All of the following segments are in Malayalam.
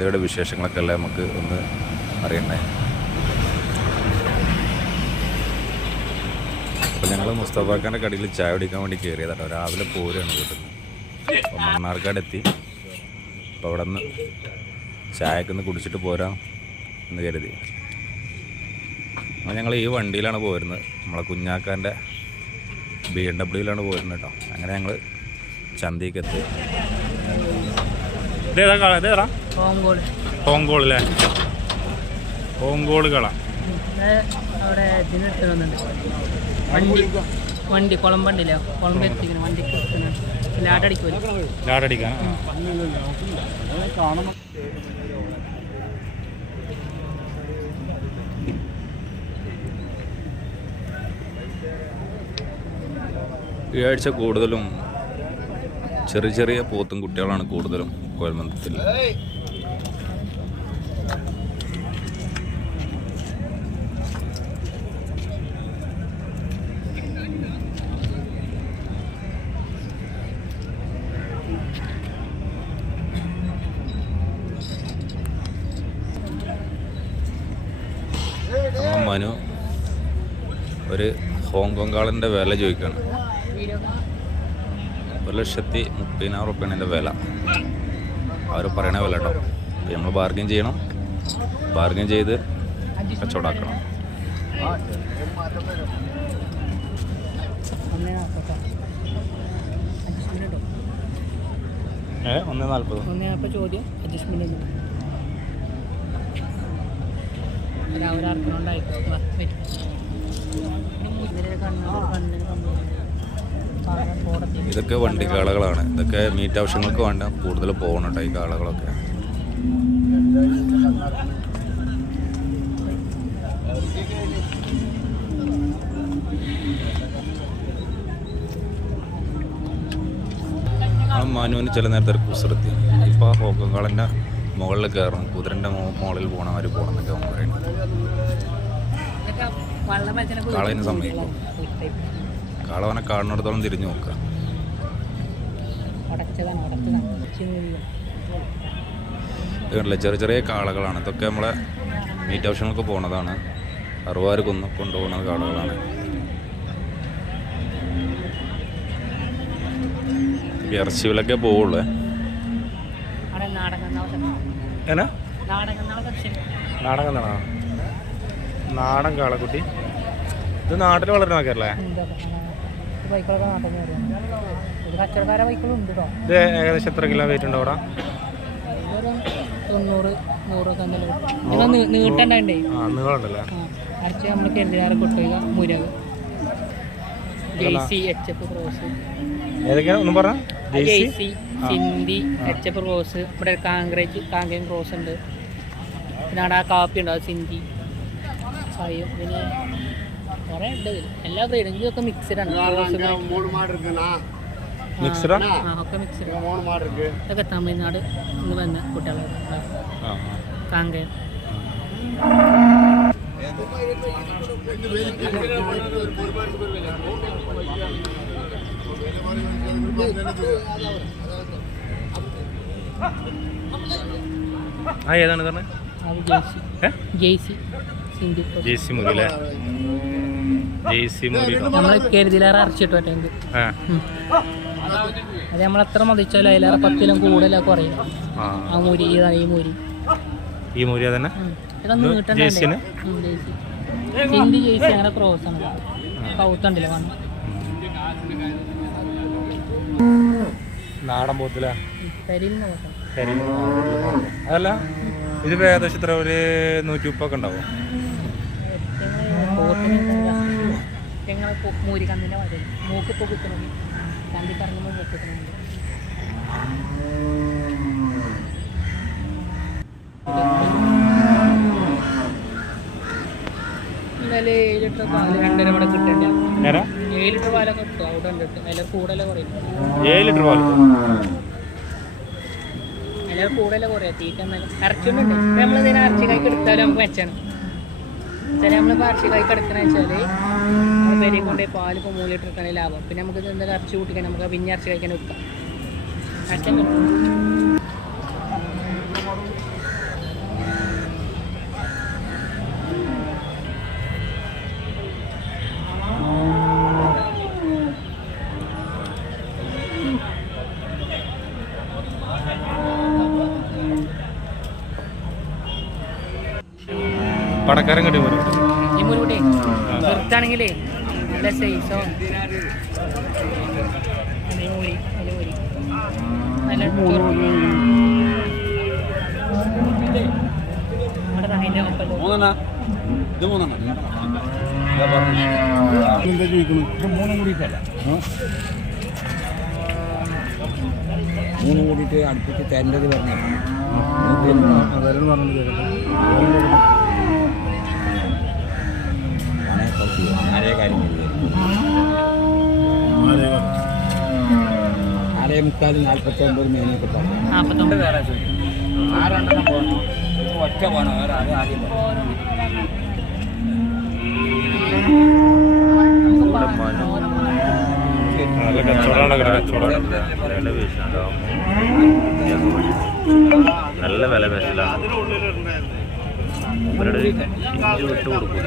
ചന്തയുടെ വിശേഷങ്ങളൊക്കെ അല്ലേ നമുക്ക് ഒന്ന് അറിയണ്ടേ. അപ്പോൾ ഞങ്ങൾ മുസ്തഫാക്കാൻ്റെ കടയിൽ ചായ കുടിക്കാൻ വേണ്ടി കയറിയതാട്ടോ. രാവിലെ പോരുകയാണ് കിട്ടുന്നത്. അപ്പോൾ മണ്ണാർക്കാടെത്തി. അപ്പോൾ അവിടെ നിന്ന് ചായയൊക്കെ ഒന്ന് കുടിച്ചിട്ട് പോരാം എന്ന് കരുതി. അപ്പോൾ ഞങ്ങൾ ഈ വണ്ടിയിലാണ് പോരുന്നത്. നമ്മളെ കുഞ്ഞാക്കാൻ്റെ BMW പോരുന്നത് കേട്ടോ. അങ്ങനെ ഞങ്ങൾ ചന്തയ്ക്ക് എത്തി. ഇതേതാ ഹോങ്കോൾ അല്ലേ? ഹോങ്കോൾ കള അവിടെ വണ്ടി കുളമ്പണ്ടില്ല, കുളമ്പ് എത്തിക്കണം വണ്ടിക്ക് ലാഡടിക്കാൻ. ഈ ആഴ്ച കൂടുതലും ചെറിയ ചെറിയ പോത്തും കുട്ടികളാണ് കൂടുതലും കോയൽമന്ദത്തിൽ. മനു ഒരു ഹോങ്കോങ് കാളിൻ്റെ വില ചോദിക്കുകയാണ്. 1,30,000 റുപ്യാണ് വില. അവർ പറയണ വില കേട്ടോ. അപ്പോൾ നമ്മൾ ബാർഗെയിൻ ചെയ്യണം. ബാർഗെയിൻ ചെയ്ത് കച്ചവടമാക്കണം. 1,40 ചോദ്യം അഡ്ജസ്റ്റ്മെന്റ് ഇതൊക്കെ വണ്ടി കാളകളാണ്. ഇതൊക്കെ മീറ്റ് ആവശ്യങ്ങൾക്ക് വേണ്ട കൂടുതൽ പോകണം കേട്ടോ ഈ കാളകളൊക്കെ. ആ മനുവിന് ചില നേരത്തെ ഒരു കുസൃതി. ഇപ്പോൾ ആ ഹോങ്കോങ് മുകളിൽ കയറണം, കുതിരൻ്റെ മുകളിൽ പോകണം, അവർ പോകണം എന്നൊക്കെ അവൻ പറയുന്നത്. കാളതിന് സമ്മതിക്കും. കാളവനെ കാണുന്നിടത്തോളം തിരിഞ്ഞു നോക്കുക. ഇതല്ലേ ചെറിയ ചെറിയ കാളകളാണ്. ഇതൊക്കെ നമ്മളെ മീറ്റ് ആവശ്യങ്ങൾക്ക് പോകുന്നതാണ്. 60 കൊണ്ടുപോകുന്ന കാളകളാണ്. ഇറച്ചിവിലൊക്കെ പോവുള്ളൂ. നാടൻ കാളക്കുട്ടി. ഇത് നാട്ടിൽ വളരുന്ന ആൾക്കാരല്ലേ? ഇത് ഏകദേശം എത്ര കിലോ വെയിറ്റ് ഉണ്ട് അവിടെ? 90-100 നീട്ടണ്ടേ? നീളമുണ്ടല്ലേ? അരച്ച് നമ്മൾ കരുതിയാറ് കൊട്ടുക. മുരവ് ഏതൊക്കെയാണ് ഒന്നും പറഞ്ഞ? സിന്ധി, HF റോസ്, ഇവിടെ കാങ്കേം റോസ് ഉണ്ട്. പിന്നെ അവിടെ കാപ്പി ഉണ്ട്, അത് സിന്ധി. പിന്നെ കുറേ ഉണ്ട്. എല്ലാ ബ്രീഡും ഇതൊക്കെ മിക്സഡാണ്. ഒക്കെ മിക്സഡ്. ഇതൊക്കെ തമിഴ്നാട് ഇന്ന് വന്ന കുട്ടികളെ കാങ്കേം. ഏതാണ് പറഞ്ഞത്? ജെയ്സി മുറി അല്ലേ? ജെയ്സി മുറി നമ്മൾ കരുതിയിലേറെ അരച്ചിട്ട് പറ്റുന്നത്. അത് നമ്മളെത്ര മതിച്ചാലും അതിലേറെ 10 കിലോ കൂടുതലൊക്കെ കുറയും. ആ മുരി ഈ മുരി തന്നെ ജെയ്സി അങ്ങനെ ക്രോസ് ആണ്. കൗത്തുണ്ടല്ലോ വന്ന് നാടൻ പോത്തില്ല. കരിന്ന് അതല്ല, ഇത് ഏകദേശം ഇത്ര ഒരു 130 ഉണ്ടാവും. മൂരി കന്നിൻ്റെ വരെ മൂക്കിപ്പോൾ കുത്തുന്നുണ്ട്. കണ്ടി പറഞ്ഞപ്പോൾ മൂക്കുന്നുണ്ട്. എന്തായാലും 7 ലിറ്റർ പാല് 2.5 ഇവിടെ കിട്ടേണ്ട. 7 ലിറ്റർ പാലൊക്കെ കിട്ടും. അവിടെ ഉണ്ട്. അതിൽ കൂടുതൽ കുറയും. 7 ലിറ്റർ പാൽ അതിൽ കൂടുതൽ കുറയാം. തീറ്റ ഇറച്ചുകൊണ്ടുണ്ട്. ഇപ്പം നമ്മളിതിനെ ഇറച്ചി കൈക്ക് എടുത്താലും നമുക്ക് മെച്ചാണ്. ചില നമ്മളിപ്പോൾ ഇറച്ചി കൈക്ക് എടുക്കണമെന്ന് വെച്ചാൽ നമ്മൾ പെരിയെ കൊണ്ട് പാൽ ഇപ്പോൾ 3 ലിറ്റർ എടുക്കണേ ലാഭം. പിന്നെ നമുക്ക് എന്തെങ്കിലും ഇറച്ചി കൂട്ടിക്കാൻ നമുക്ക് പിന്നെ ഇറച്ചി കഴിക്കാൻ വെക്കാം. അച്ഛൻ പടക്കാരൻ കട്ടി പോരും ഈ മുരുകൂട്ടി ചെറുത്താണെങ്കിലേ നല്ല സൈസോ നല്ല അതിൻ്റെ ഒപ്പം മൂന്നും കൂടിയിട്ട് അടുപ്പിച്ച് തരേണ്ടത് പറഞ്ഞു ആരേ കാര്യം 6:45 മേനൊക്കെ പറഞ്ഞു 49 വേറെ ആ രണ്ടെണ്ണം പോകണം ഒറ്റ പോകണം വേറെ അത് ആദ്യം നല്ല വില പേശലാണ് ഇവരുടെ ഇഞ്ചി വിട്ട് കൊടുക്കും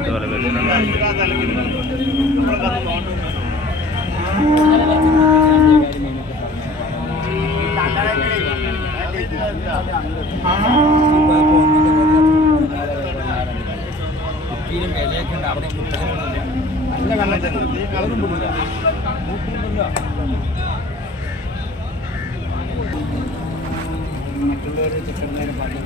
അങ്ങനത്തെ വില പേശലാണ് വിലയൊക്കെ അവിടെ നല്ല കണ്ടു മറ്റുള്ളവർ ചിക്കന്മാരെ പറഞ്ഞു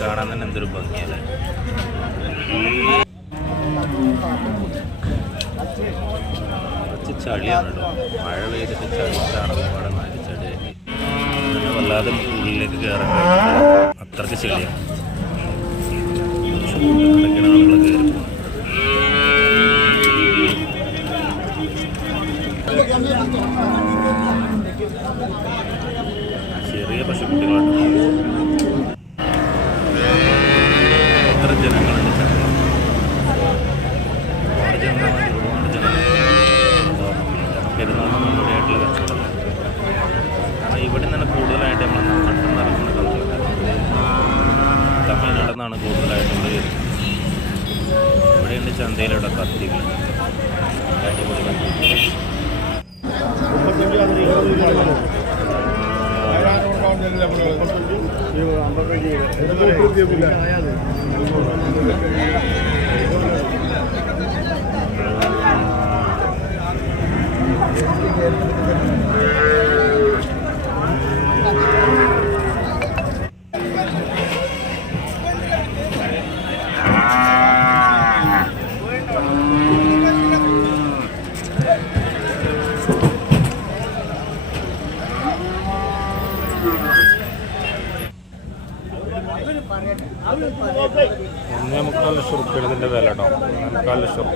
കാണാൻ തന്നെ എന്തൊരു ഭംഗിയല്ലേ കുറച്ച് ചളിയാണ് കേട്ടോ മഴ പെയ്തിട്ട് ചളി ചാണകപ്പാടെ മാറ്റി ചളിയാക്കി അങ്ങനെ വല്ലാതെ ഉള്ളിലേക്ക് കയറാൻ അത്രയ്ക്ക് ചെളിയാണ് ചൂടിനൊക്കെയാണ് നമ്മൾ കയറി ചെറിയ പശുക്കുട്ടികളുണ്ട് എത്ര ജനങ്ങളുണ്ട് ചന്തയിൽ ഒരുപാട് ജനങ്ങൾ പെരുന്നാൾ മുന്നോടിയായിട്ടുള്ള കച്ചവടം കാരണം ഇവിടെ നിന്ന് കൂടുതലായിട്ട് നമ്മൾ നാട്ടിൽ നിന്ന് ഇറങ്ങുന്ന കച്ചവടം തമിഴ്നാട്ടിൽ നിന്നാണ് കൂടുതലായിട്ട് ഇവിടെ വരുന്നത് ഇവിടെയുണ്ട് ചന്തയിലൂടെ കത്തികൾ അടിപൊളി കത്തികൾ $1.25 ലക്ഷം ഇതിൻ്റെ വില കേട്ടോ $1.25 ലക്ഷം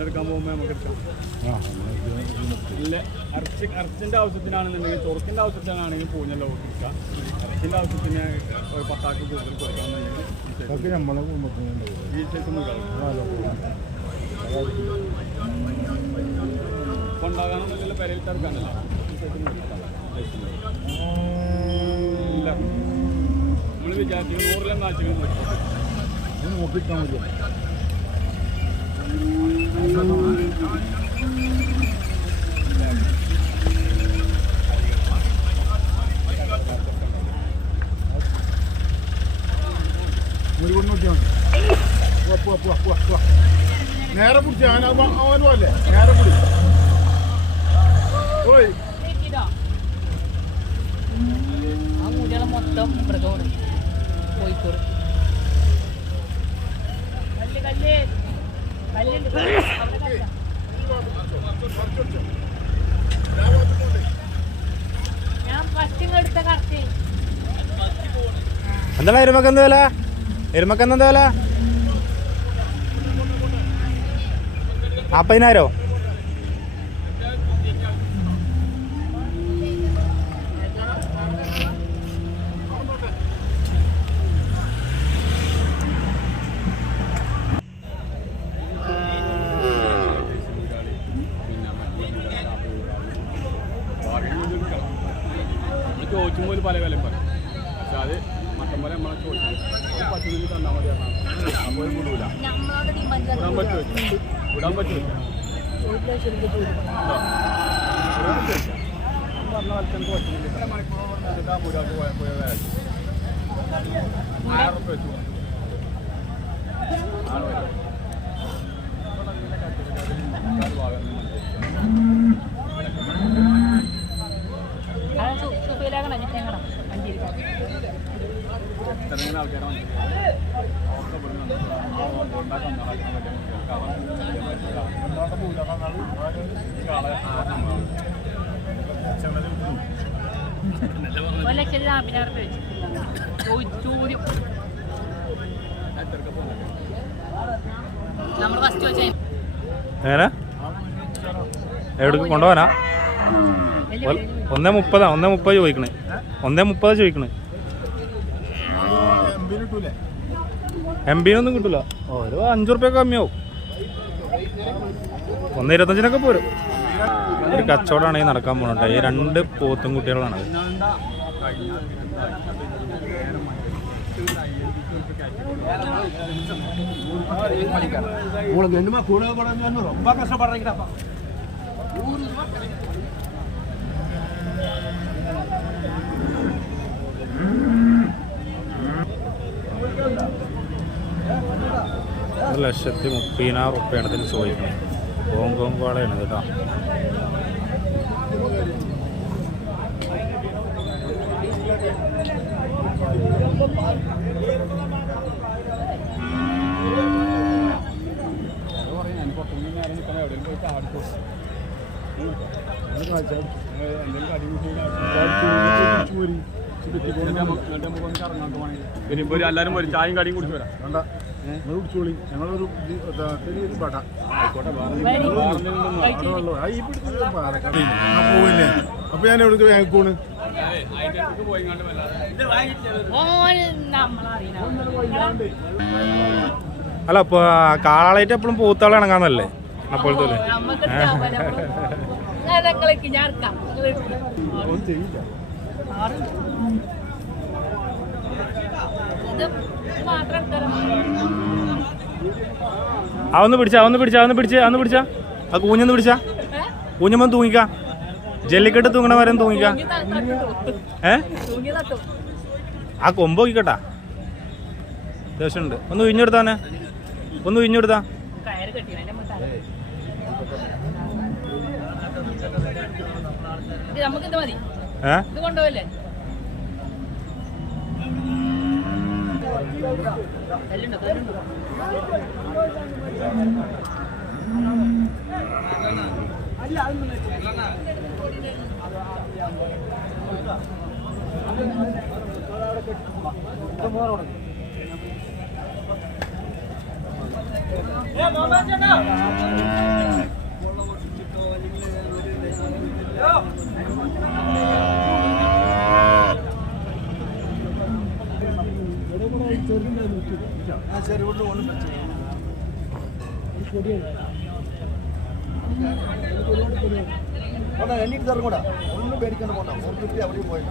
എടുക്കാൻ പോകുമ്പോൾ നമുക്ക് എടുക്കാം ഇല്ല അർച്ചിൻ്റെ ആവശ്യത്തിനാണെന്നുണ്ടെങ്കിൽ തുറക്കിൻ്റെ ആവശ്യത്തിനാണെങ്കിൽ പൂഞ്ഞെല്ലാം എടുക്കാം അർച്ചിൻ്റെ ആവശ്യത്തിന് ഒരു 10 ആൾക്ക് കൂടുതൽ കൊടുക്കാമെന്നുണ്ടെങ്കിൽ നമ്മളെ ഈ സൈസ് കൊണ്ടാകാനുള്ള പെരയിൽ തടുക്കാനല്ല ഈ സൈസ് ഇല്ല നമ്മൾ വിചാരിച്ചു 100 കാഴ്ചകൾ നോക്കിക്കാൻ പറ്റും നേരെ പിടിച്ച അവനും അല്ലേ നേരെ പിടിച്ചു ആ മൂലകളെ മൊത്തം മൃഗമാണ് കോഴിക്കോട് കല്ല് കല്ലുണ്ട് അവിടെ കല്ല. ഞാൻ ഫസ്റ്റ് എടുത്ത കറക്റ്റ് എന്താണ് എരുമക്ക് എന്ത് വില? എരുമക്ക് എന്താ വില? 40,000. ചോദിക്കുമ്പോൾ ഒരു പല വിലയും പറയും. പക്ഷെ അത് മട്ടൻ പോലെ നമ്മളെ ചോദിക്കും 10 മിനിറ്റ് തന്നാൽ മതി പറഞ്ഞാൽ അപ്പോൾ ഒരു വിടൂല. വിടാൻ പറ്റുമോ? വിടാൻ പറ്റുമോ? പറഞ്ഞ വലക്ക് പറ്റുന്നില്ല. ഇത്ര മണിക്കൂർ ഒരാൾക്ക് പോയ വില 1000 റുപ്യ വെച്ചു ആണ് വരും. ഇത്രയും ആൾക്കാരെ എങ്ങനെ എവിടേക്ക് കൊണ്ടുപോകാനാ? 1:30. 1:30 ചോദിക്കണേ. 1:30 ചോദിക്കണേ. എംബിനൊന്നും കിട്ടൂല. ഒരു 5 റുപ്യ കമ്മിയാവും. 1:25 പോരും. ഒരു കച്ചവടമാണ് ഈ നടക്കാൻ പോകണട്ടെ. ഈ 2 പോത്തും കുട്ടികളാണ്. ரொம்ப கஷ்டப்படுறீங்கப்பா. ₹1,30,000 ഇതിന് ചോദിക്കുന്നത്. ഹോങ്കോങ് വാളയാണ് കേട്ടോ. എല്ലാവരും ഒരു ചായയും കടിയും കുടിച്ചു വരാം. കുടിച്ചോളി. ഞങ്ങളൊരു പോവില്ലേ? അപ്പൊ ഞാൻ എവിടെ പോണ്? അല്ല ഇപ്പൊ കാളായിട്ട് എപ്പോഴും പൂത്താളെ ഇണങ്ങാന്നല്ലേ അപ്പോഴത്തെ അതൊന്ന് പിടിച്ച ആ കൂഞ്ഞൊന്ന് പിടിച്ച കൂഞ്ഞമ്മ തൂങ്ങിക്ക. ജല്ലിക്കെട്ട് തൂങ്ങണ വരെ തൂങ്ങിക്ക. ആ കൊമ്പ് നോക്കിക്കട്ടാ. അത്യാവശ്യമുണ്ട്. ഒന്ന് ഉഴിഞ്ഞെടുത്താനെ. ഒന്ന് ഉഴിഞ്ഞെടുത്താ. കൊണ്ടുപോകല്ലേ? എണ്ണീട്ട് തരും കൂടാ. ഒന്നും പേടിക്കാൻ പോണ്ട. 1 രൂപ അവിടെയും പോയില്ല.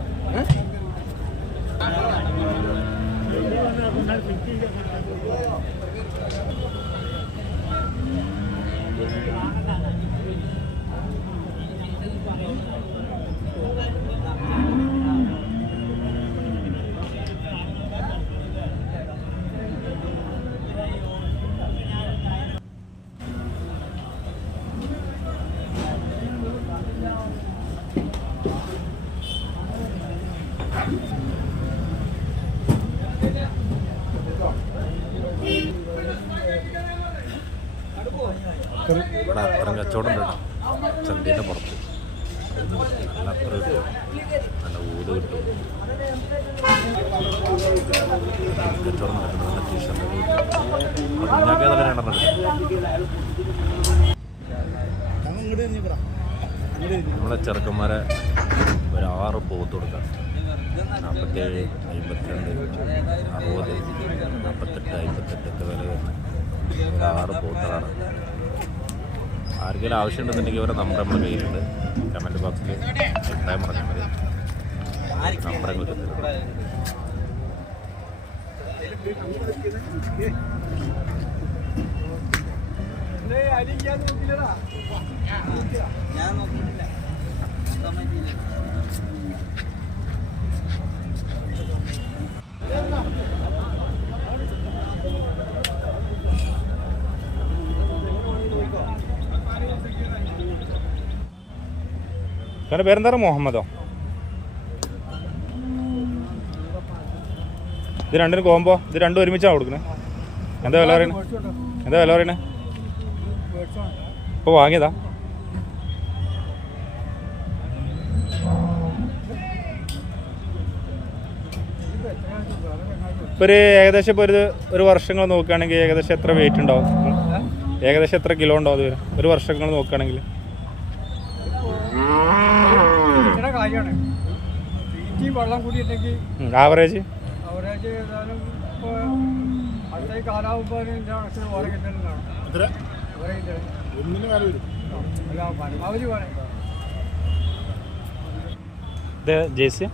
ഇവിടെ അത്രയും കച്ചവടം ഉണ്ട് കേട്ടോ ചന്തീൻ്റെ പുറത്ത്. നല്ല അത്ര കിട്ടും, നല്ല ഊത് കിട്ടും, കച്ചവടം നടക്കുന്നത്. നല്ല ടീഷർട്ട് കുഞ്ഞാക്കേ നല്ല രണ്ടെണ്ണം എടുക്കും. നമ്മളെ ചെറുക്കന്മാരെ ഒരു 6 പോത്ത് കൊടുക്കാം. 47, 52, 60, 48, 58 ഒക്കെ വില വരുന്നത് ഒരു 6 പോത്തുകളാണ്. ആർക്കെങ്കിലും ആവശ്യമുണ്ടെന്നുണ്ടെങ്കിൽ ഇവരുടെ നമ്പർ നമ്മുടെ കയ്യിലുണ്ട്. കമൻറ്റ് ബോക്സിൽ അഭിപ്രായം പറഞ്ഞാൽ മതി. നമ്പർ ഞങ്ങൾക്ക് തരും. എൻ്റെ പേരെന്താ? മുഹമ്മദോ? ഇത് രണ്ടിന് കോമ്പോ, ഇത് രണ്ടും ഒരുമിച്ചാണ് കൊടുക്കുന്നത്. എന്താ വില പറയണേ? എന്താ വില പറയണേ? ഇപ്പോൾ വാങ്ങിയതാ? ഇപ്പോൾ ഏകദേശം ഇപ്പോൾ ഒരു വർഷങ്ങൾ നോക്കുകയാണെങ്കിൽ ഏകദേശം എത്ര വെയിറ്റ് ഉണ്ടാവും? ഏകദേശം എത്ര കിലോ ഉണ്ടാവും അത് ഒരു വർഷങ്ങൾ നോക്കുകയാണെങ്കിൽ? വെള്ളം കൂടിയിട്ടെങ്കിൽ ആവറേജ് ഏതായാലും ഇപ്പോൾ അടുത്ത കാലാവുമ്പോൾ ഓരോ കിട്ടുന്നതാണ്. ഒന്നിന് വില വരും. അല്ല പരമാവധി വേണം. ഇത് ജേഴ്സി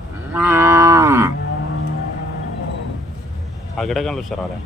അകിടൊക്കെ ഉഷാറല്ലേ?